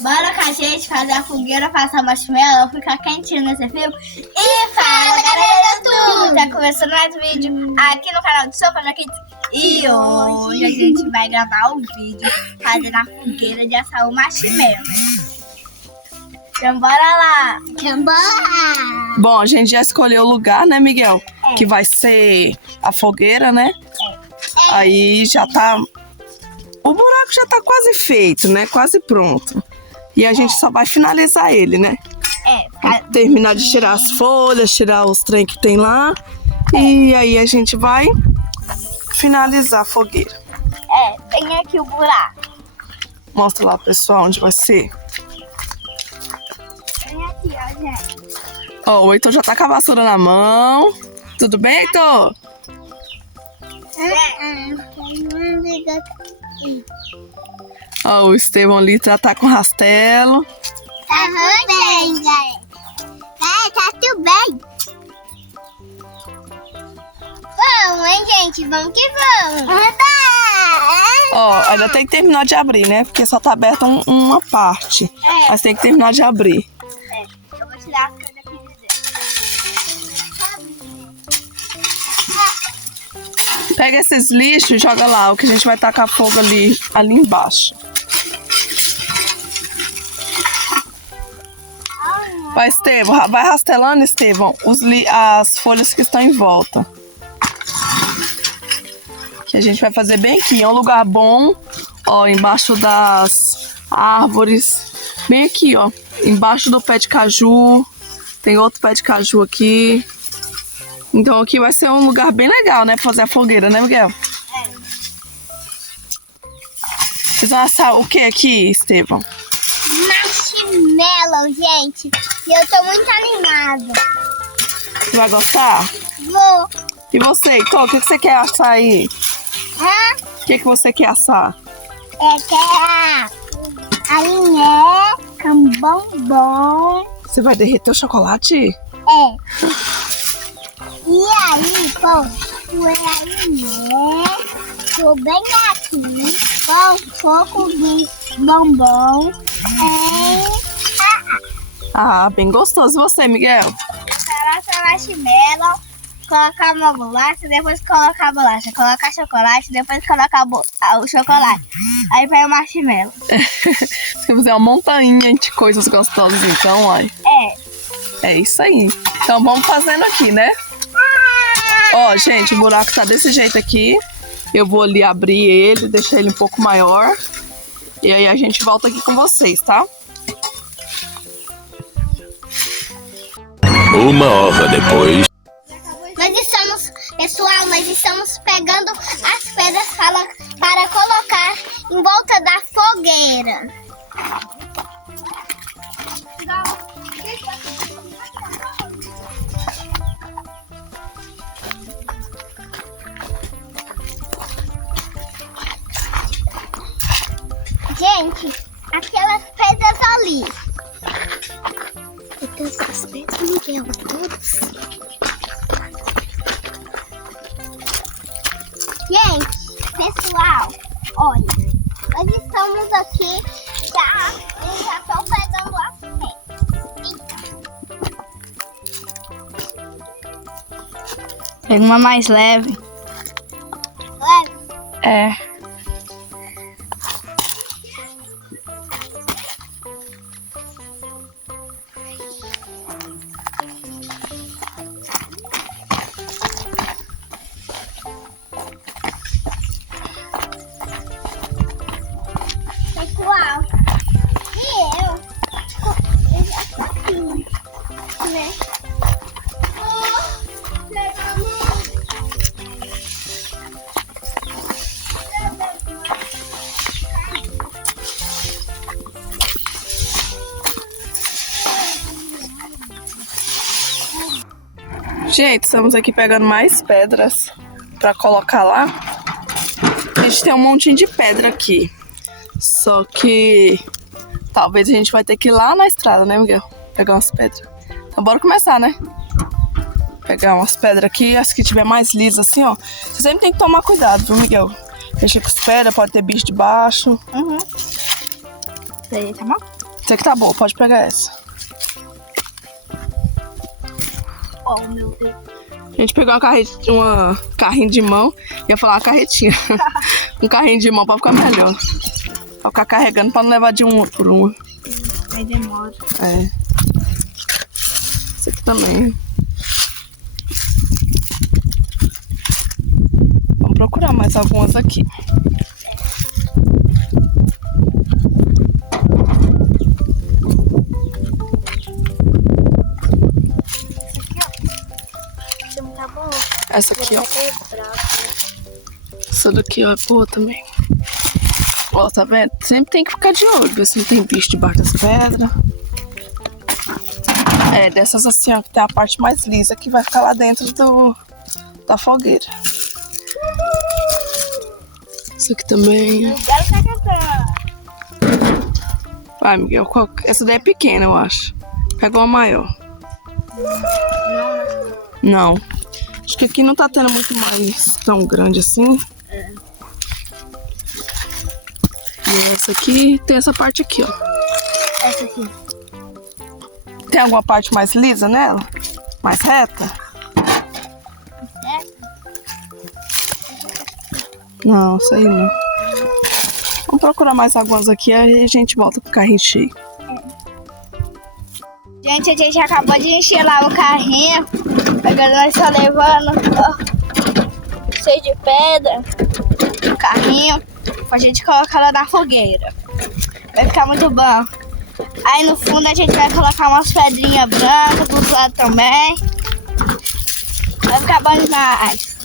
Bora com a gente fazer a fogueira, passar marshmallow, ficar quentinho nesse fio. E fala, galera, tudo! Tá começando mais vídeo aqui no canal do Sofana Kids. E hoje a gente vai gravar um vídeo fazendo a fogueira de assar o marshmallow. Então bora lá! Então bora! Bom, a gente já escolheu o lugar, né, Miguel? Que vai ser a fogueira, né? Aí já tá... O buraco já tá quase feito, né? Quase pronto. E a gente só vai finalizar ele, né? Terminar de tirar as folhas, tirar os trem que tem lá. E aí a gente vai finalizar a fogueira. Tem aqui o buraco. Mostra lá, pessoal, onde vai ser. Tem aqui, ó, gente. Ó, o Heitor já tá com a vassoura na mão. Tudo bem, Heitor? Ó, o Estevão ali já tá com rastelo. Tá tudo bem, galera. Tá tudo bem. Vamos, hein, gente? Vamos que vamos. Ó, ainda tem que terminar de abrir, né? Porque só tá aberta uma parte. Mas tem que terminar de abrir. Eu vou tirar as coisas aqui de dentro. Pega esses lixos e joga lá, o que a gente vai tacar fogo ali embaixo. Vai, Estevão, vai rastelando, Estevão, as folhas que estão em volta. Que a gente vai fazer bem aqui, é um lugar bom, ó, embaixo das árvores. Bem aqui, ó, embaixo do pé de caju, tem outro pé de caju aqui. Então aqui vai ser um lugar bem legal, né, pra fazer a fogueira, né, Miguel? Vocês vão assar o que aqui, Estevão? Marshmallow, gente. E eu tô muito animada. Você vai gostar? Vou. E você, Heitor, o que você quer assar aí? O que você quer assar? Alinhé com bombom. Você vai derreter o chocolate? E aí, pô, o alinhé, tô bem aqui, com um pouco de bombom. Ah, bem gostoso. E você, Miguel? Coloca marshmallow, colocar uma bolacha, depois colocar a bolacha, colocar chocolate, depois colocar o chocolate. Aí vai o marshmallow. Você quer fazer uma montanha de coisas gostosas, então, olha. É isso aí. Então vamos fazendo aqui, né? Ó, gente, o buraco tá desse jeito aqui. Eu vou ali abrir ele, deixar ele um pouco maior. E aí a gente volta aqui com vocês, tá? 1 hora depois. Pessoal, nós estamos pegando as pedras para colocar em volta da fogueira. Gente, aquelas pedras ali. Então, essas pedras, Miguel, todas. Gente, pessoal, olha, nós estamos aqui, eles já estão pegando as pedras. Pega uma mais leve. Leve? Pessoal, e eu já tô aqui, né? Gente, estamos aqui pegando mais pedras pra colocar lá. A gente tem um montinho de pedra aqui. Só que talvez a gente vai ter que ir lá na estrada, né, Miguel? Pegar umas pedras. Então bora começar, né? Pegar umas pedras aqui, as que tiver mais lisas assim, ó. Você sempre tem que tomar cuidado, viu, Miguel? Deixa com as pedras, pode ter bicho debaixo. Essa aí, tá bom? Essa aqui tá boa, pode pegar essa. Oh, meu Deus. A gente pegou uma carrinho de mão. Ia falar uma carretinha. Um carrinho de mão pra ficar melhor. Pra ficar carregando pra não levar de uma por uma. Aí demora. É. Esse aqui também. Vamos procurar mais algumas aqui. Tá bom? Essa aqui, ó. Essa daqui, ó, é boa também. Ó, tá vendo? Sempre tem que ficar de olho, ver se não tem bicho debaixo das pedras. É, dessas assim, ó, que tem a parte mais lisa, que vai ficar lá dentro da fogueira. Essa aqui também. Vai, Miguel, essa daí é pequena, eu acho. Pega uma maior. Não. Acho que aqui não tá tendo muito mais tão grande assim. É. E essa aqui tem essa parte aqui, ó. Essa aqui. Tem alguma parte mais lisa nela? Mais reta? Não, isso aí não. Vamos procurar mais algumas aqui, aí a gente volta com o carrinho cheio. Gente, a gente acabou de encher lá o carrinho. Agora nós estamos levando, ó, cheio de pedra, o carrinho, pra gente colocar lá na fogueira. Vai ficar muito bom. Aí no fundo a gente vai colocar umas pedrinhas brancas do outro lado também. Vai ficar bom demais.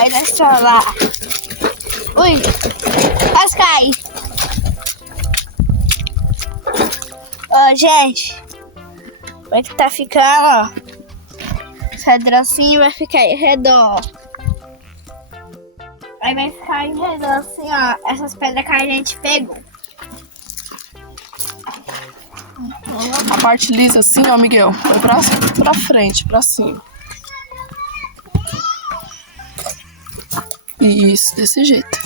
Aí nós estamos lá. Ui, quase cai. Ó, gente, como é que tá ficando, ó. Essa drocinha vai ficar em redor. Aí vai ficar em redor assim, ó. Essas pedras que a gente pegou. A parte lisa assim, ó, Miguel, vai pra frente, pra cima. Isso, desse jeito.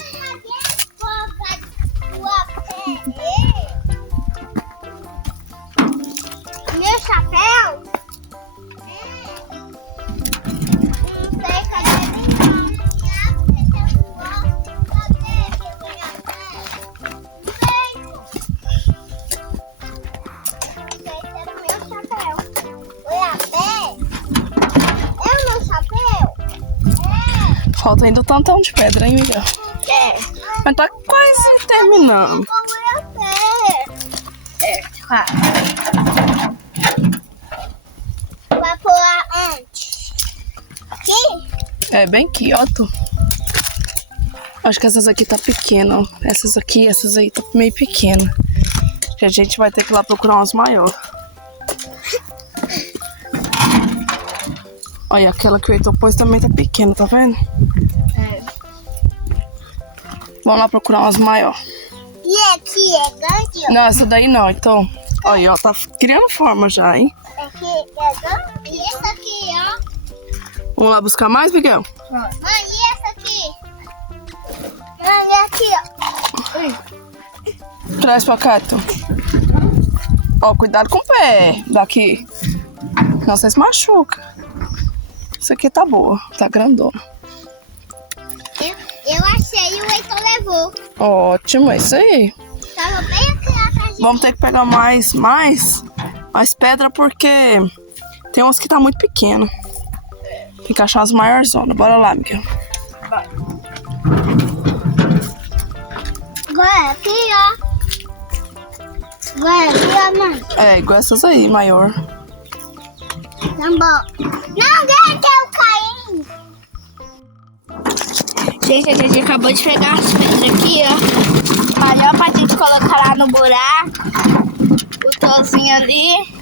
Meu chapéu? Falta ainda um tantão de pedra, hein, Miguel? É. Mas tá quase terminando. É, claro. Vai pular antes. Aqui? É, bem aqui, ó, tu. Acho que essas aqui tá pequena, ó. Essas aí tá meio pequena. Acho que a gente vai ter que ir lá procurar umas maiores. Olha, aquela que o Heitor pôs também tá pequena, tá vendo? É. Vamos lá procurar umas maiores. E aqui é grande? Não, essa daí não, então. Olha, ó, tá criando forma já, hein? Aqui é grande? E essa aqui, ó. Vamos lá buscar mais, Miguel? Mãe, e essa aqui? Mãe, e aqui, ó. Ui. Traz pra cá, então. Ó, cuidado com o pé daqui. Senão você se machuca. Essa aqui tá boa, tá grandona. Eu achei e o Heitor levou. Ótimo, é isso aí. Tava bem aqui atrás de Vamos ter que pegar mais pedra porque tem uns que tá muito pequeno. Tem que achar as maiores zonas. Bora lá, Miguel. Agora aqui, ó. Agora aqui, ó, mãe. É, igual essas aí, maior. Tá bom. Não, deixa eu cair. Gente, a gente acabou de pegar as pedras aqui, ó. Maior pra gente colocar lá no buraco. O tozinho ali.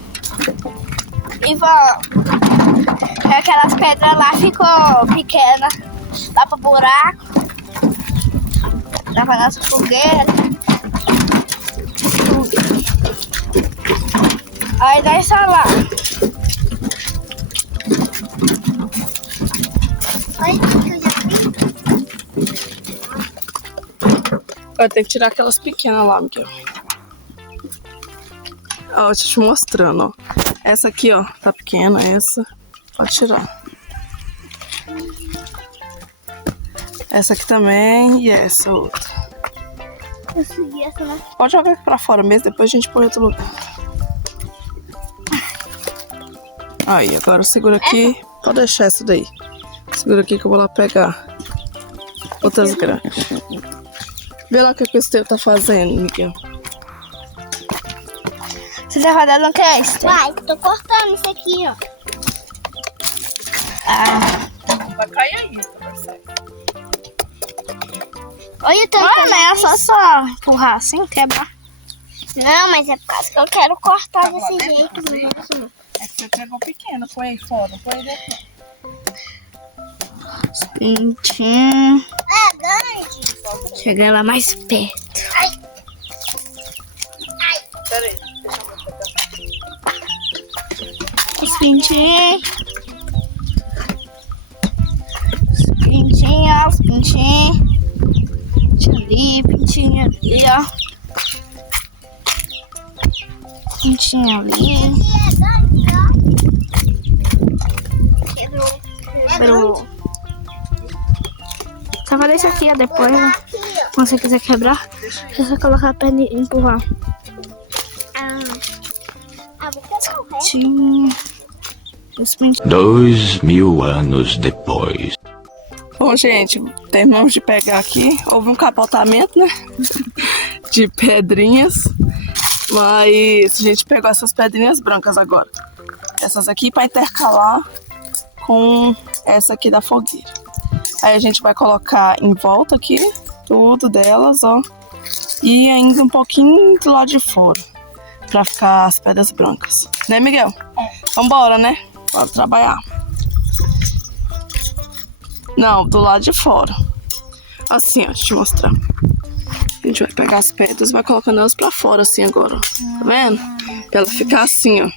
E vamos. Aquelas pedras lá ficou pequenas. Lá pro buraco. Lá pra nossa fogueira. Aí nós só lá. Olha que eu já vi. Vai ter que tirar aquelas pequenas lá, Miguel. Ó, deixa eu te mostrando, ó. Essa aqui, ó, tá pequena, essa. Pode tirar. Essa aqui também e essa outra. Consegui essa, né? Pode jogar aqui pra fora mesmo, depois a gente põe em outro lugar. Aí, agora segura aqui. Pode deixar essa daí. Segura aqui que eu vou lá pegar outras grandes. Vê lá o que o Estevão tá fazendo, Miguel. Você tá rodando o que é isso? Vai, tô cortando isso aqui, ó. Vai cair aí, Marcelo. Olha o tanto. Ah, mas é só empurrar assim, quebrar. Não, mas é por causa que eu quero cortar Tá desse bom, jeito. deixa. É que você pegou pequeno, põe aí fora, põe aí dentro. Os pintinhos. É grande. Chegar lá mais perto. Pera aí. Os pintinhos. Os pintinhos, os pintinhos. Pintinho ali, ó. Pintinho ali. Quebrou. Só vai deixar aqui, ó, depois, né? Se você quiser quebrar, é só colocar a perna e empurrar. Vou quebrar o resto. Pintinho. Os pintinhos. 2000 anos depois. Bom, gente, terminamos de pegar aqui. Houve um capotamento, né? De pedrinhas. Mas a gente pegou essas pedrinhas brancas agora. Essas aqui para intercalar com essa aqui da fogueira. Aí a gente vai colocar em volta aqui, tudo delas, ó. E ainda um pouquinho do lado de fora. Pra ficar as pedras brancas. Né, Miguel? Vambora, né? Bora trabalhar. Não, do lado de fora. Assim, ó, deixa eu te mostrar. A gente vai pegar as pedras e vai colocando elas pra fora, assim, agora, ó. Tá vendo? Pra ela ficar assim, ó.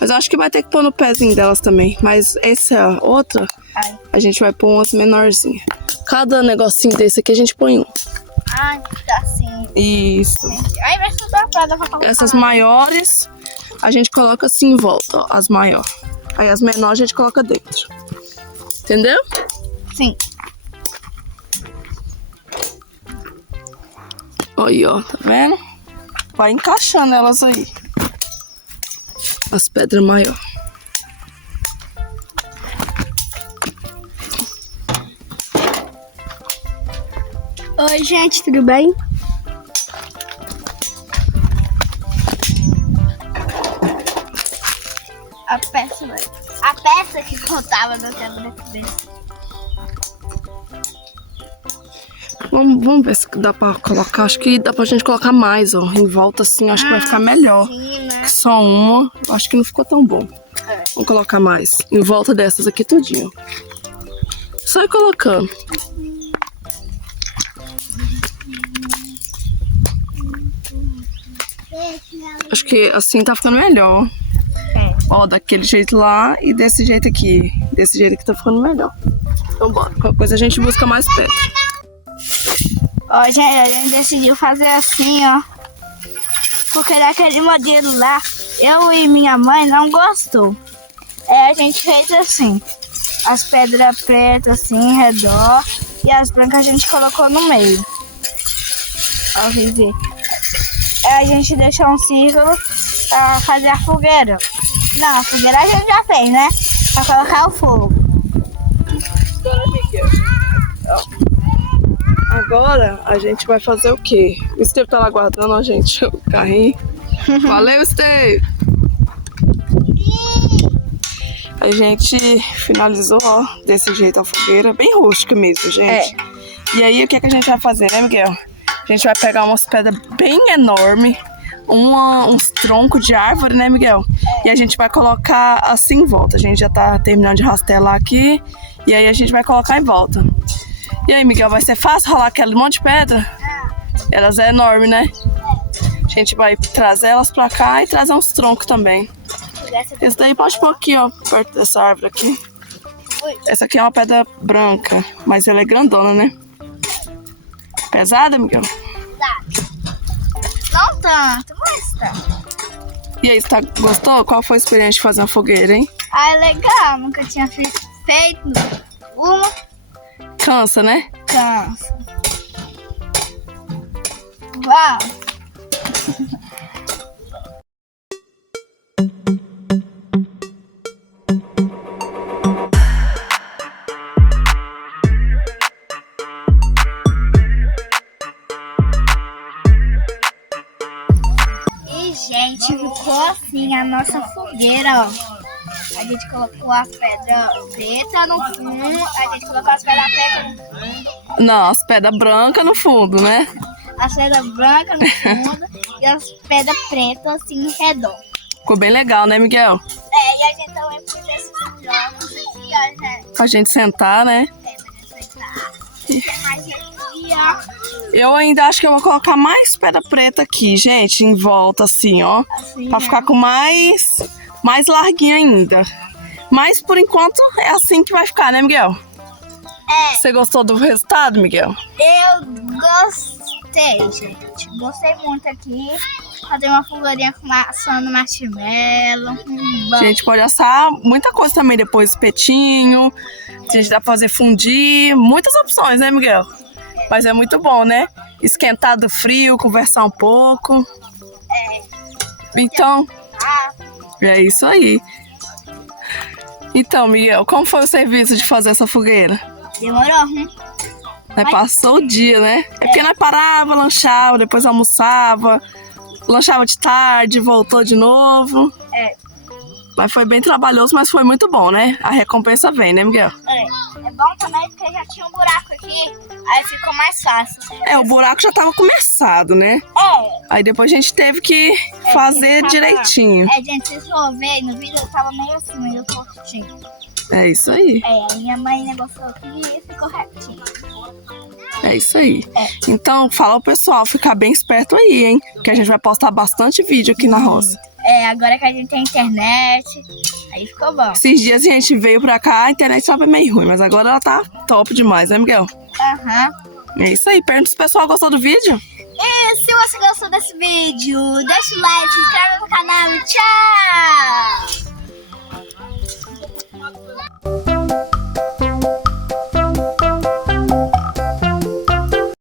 Mas eu acho que vai ter que pôr no pezinho delas também. Mas essa outra, a gente vai pôr umas menorzinhas. Cada negocinho desse aqui a gente põe um. Ai, tá assim. Isso. Aí vai estudar pra dar pra colocar. Essas maiores, a gente coloca assim em volta, ó. As maiores. Aí as menores a gente coloca dentro. Entendeu? Sim. Aí, ó, tá vendo? Vai encaixando elas aí. As pedras maiores. Oi, gente, tudo bem? A peça que faltava no tempo da cabeça. Vamos ver se dá pra colocar. Acho que dá pra gente colocar mais, ó. Em volta assim, acho que vai ficar melhor. Sim, né? Que só uma, acho que não ficou tão bom. Vamos colocar mais. Em volta dessas aqui tudinho. Só ir colocando. Acho que assim tá ficando melhor. Ó, daquele jeito lá e desse jeito aqui. Desse jeito aqui tá ficando melhor. Então bora. Qualquer coisa a gente busca mais pedra. Ó, gente, a gente decidiu fazer assim, ó. Porque daquele modelo lá, eu e minha mãe não gostou. Aí a gente fez assim. As pedras pretas assim, em redor. E as brancas a gente colocou no meio. Ó, quer dizer. Aí a gente deixou um círculo pra fazer a fogueira. Não, a fogueira a gente já fez, né? Pra colocar o fogo. Agora a gente vai fazer o quê? O Estevão tá lá guardando, ó, gente, o carrinho. Valeu, Estevão! A gente finalizou, ó, desse jeito a fogueira, bem rústica mesmo, gente. E aí, o que, que a gente vai fazer, né, Miguel? A gente vai pegar umas pedras bem enormes, uns troncos de árvore, né, Miguel? E a gente vai colocar assim em volta. A gente já tá terminando de rastelar aqui, e aí a gente vai colocar em volta. E aí, Miguel, vai ser fácil rolar aquele monte de pedra? Elas é enorme, né? A gente vai trazer elas pra cá e trazer uns troncos também. Esse daí pode pôr aqui, ó, perto dessa árvore aqui. Essa aqui é uma pedra branca, mas ela é grandona, né? Pesada, Miguel? Não tanto, mas tá. E aí, você gostou? Qual foi a experiência de fazer uma fogueira, hein? Ah, é legal. Nunca tinha feito uma. Cansa, né? Cansa. Uau. E, gente, ficou assim a nossa fogueira, ó. A gente colocou as pedras pretas no fundo. A gente colocou as pedras pretas no fundo. Não, as pedras brancas no fundo, né? As pedras brancas no fundo e as pedras pretas assim redondas. Ficou bem legal, né, Miguel? E a gente também pôs esses jogos aqui, ó, gente. Pra gente sentar, né? Pra gente sentar. Tem mais aqui, ó. Eu ainda acho que eu vou colocar mais pedra preta aqui, gente, em volta, assim, ó. Assim, Pra ficar com mais larguinho ainda. Mas, por enquanto, é assim que vai ficar, né, Miguel? Você gostou do resultado, Miguel? Eu gostei, gente. Gostei muito aqui. Fazer uma fogueirinha com assando marshmallow. A gente pode assar muita coisa também depois, espetinho. A gente dá pra fazer fundir. Muitas opções, né, Miguel? Mas é muito bom, né? Esquentar do frio, conversar um pouco. Então, é isso aí. Então, Miguel, como foi o serviço de fazer essa fogueira? Demorou, Nós passou o dia, né? É porque nós parava, lanchava, depois almoçava, lanchava de tarde, voltou de novo. Mas foi bem trabalhoso, mas foi muito bom, né? A recompensa vem, né, Miguel? É bom também porque já tinha um buraco aqui, aí ficou mais fácil. O buraco já tava começado, né? Aí depois a gente teve que fazer direitinho. Gente, se for ver no vídeo, eu tava meio assim, meio tortinho. É isso aí. Aí minha mãe negociou aqui e ficou retinho. É isso aí. Então, fala ao pessoal ficar bem esperto aí, hein? Que a gente vai postar bastante vídeo aqui na roça. Agora que a gente tem internet, aí ficou bom. Esses dias a gente veio pra cá, a internet estava meio ruim, mas agora ela tá top demais, né, Miguel? É isso aí. Pergunta se o pessoal gostou do vídeo. E se você gostou desse vídeo, deixa o like, se inscreve no canal e tchau!